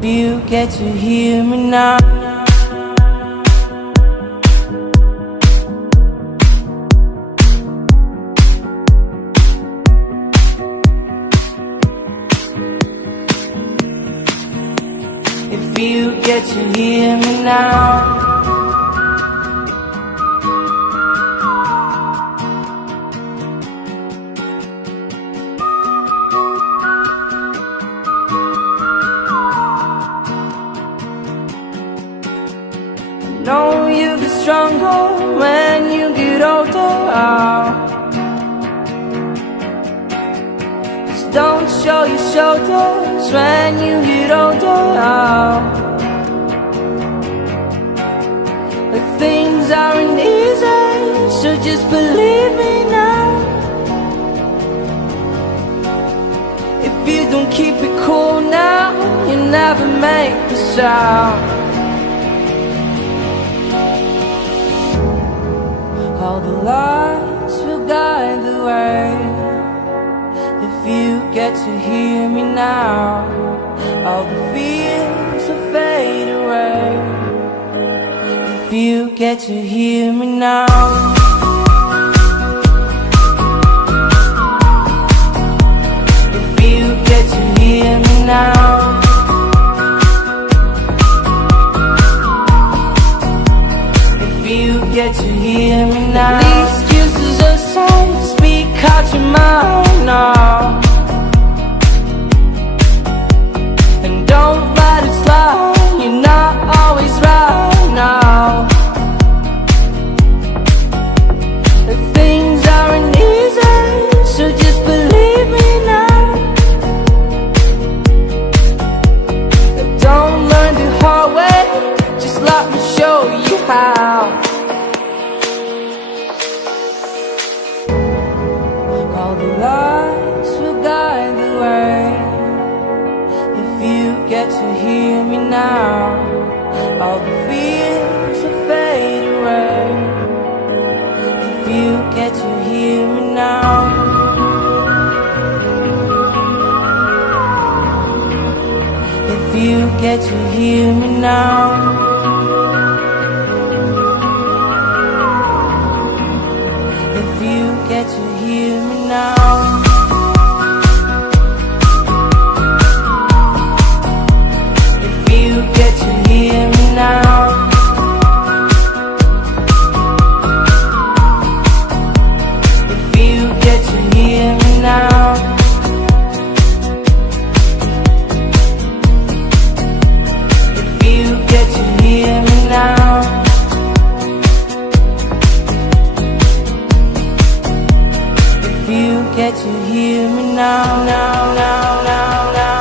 You get to hear me now. If you get to hear me now. Know you get stronger when you get older. Just don't show your shoulders when you get older. But things aren't easy, so just believe me now. If you don't keep it cool now, you never make the sound. All the lights will guide the way. If you get to hear me now, all the fears will fade away. If you get to hear me now. If you get to hear me now. You get to hear me now. Leave excuses aside, speak out your mind now. And don't let it slide, you're not always right now. The things aren't easy, so just believe me now. Don't learn the hard way, just let me show you how. All the lights will guide the way. If you get to hear me now, all the fears will fade away. If you get to hear me now. If you get to hear me now. If you get to hear me now. If you get to hear me now. If you get to hear me now. If you get to hear me now. If you get to hear me now, now, now, now, now.